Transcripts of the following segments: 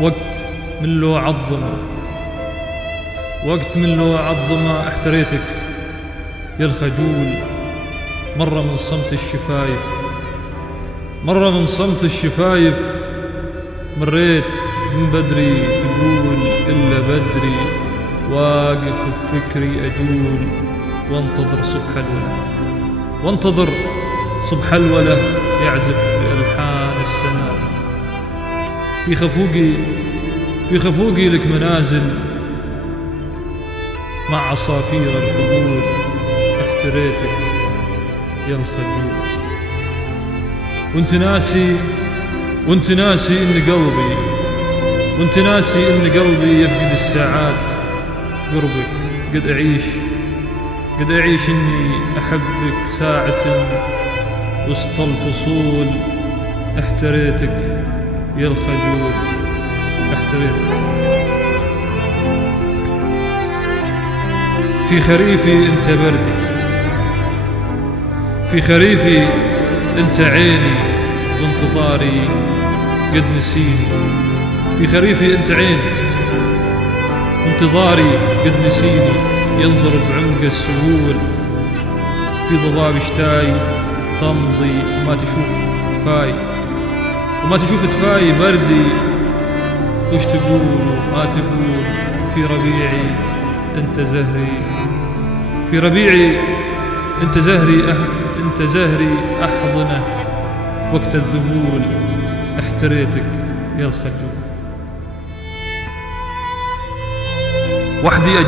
وقت من لو عظمة، وقت من لو عظمة احتريتك يا الخجول. مرة من صمت الشفايف، مرة من صمت الشفايف مريت من بدري تقول إلا بدري، واقف بفكري أجول وانتظر صبح الوله، وانتظر صبح الوله يعزف بألحان السماء. في خفوقي لك منازل مع عصافير القبول، احتريتك يا الخجول. وانت ناسي ان قلبي يفقد الساعات قربك. قد اعيش اني احبك ساعة وسط الفصول، احتريتك يا الخجول، احتريتك. في خريفي انت بردي، في خريفي انت عيني، وانتظاري قد نسيني. في خريفي انت عيني، وانتظاري قد نسيني. ينظر بعمق السهول في ضباب شتاي، تمضي وما تشوف تفاي بردي. وش تقول وما تقول. في ربيعي انت زهري، في ربيعي انت زهري احضنه وقت الذبول، احتريتك يا الخجول. وحدي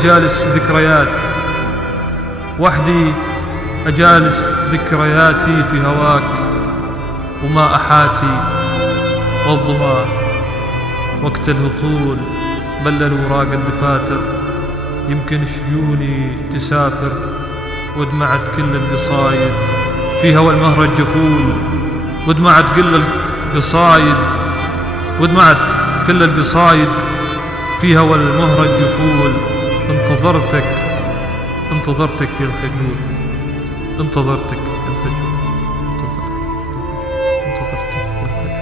أجالس ذكرياتي في هواك، وما أحاتي والظما وقت الهطول. بلل وراق الدفاتر، يمكن شجوني تسافر، ودمعت كل القصايد في هوى المهر الجفول. ودمعت كل القصايد في هوى المهر الجفول. انتظرتك يا الخجول، انتظرتك يا الخجول، انتظرتك يا الخجول.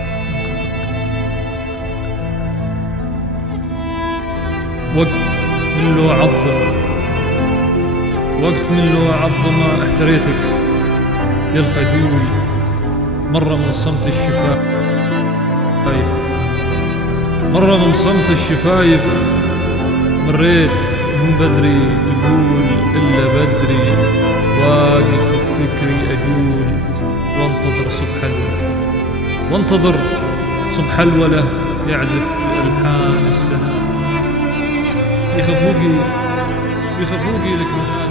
وقت من لو عظمة احتريتك يا الخجول. مرة من صمت الشفايف مريت من بدري تقول إلا بدري، واقف بفكري أجول وانتظر صبح الوله يعزف بألحان السماء. في خفوقي لك منازل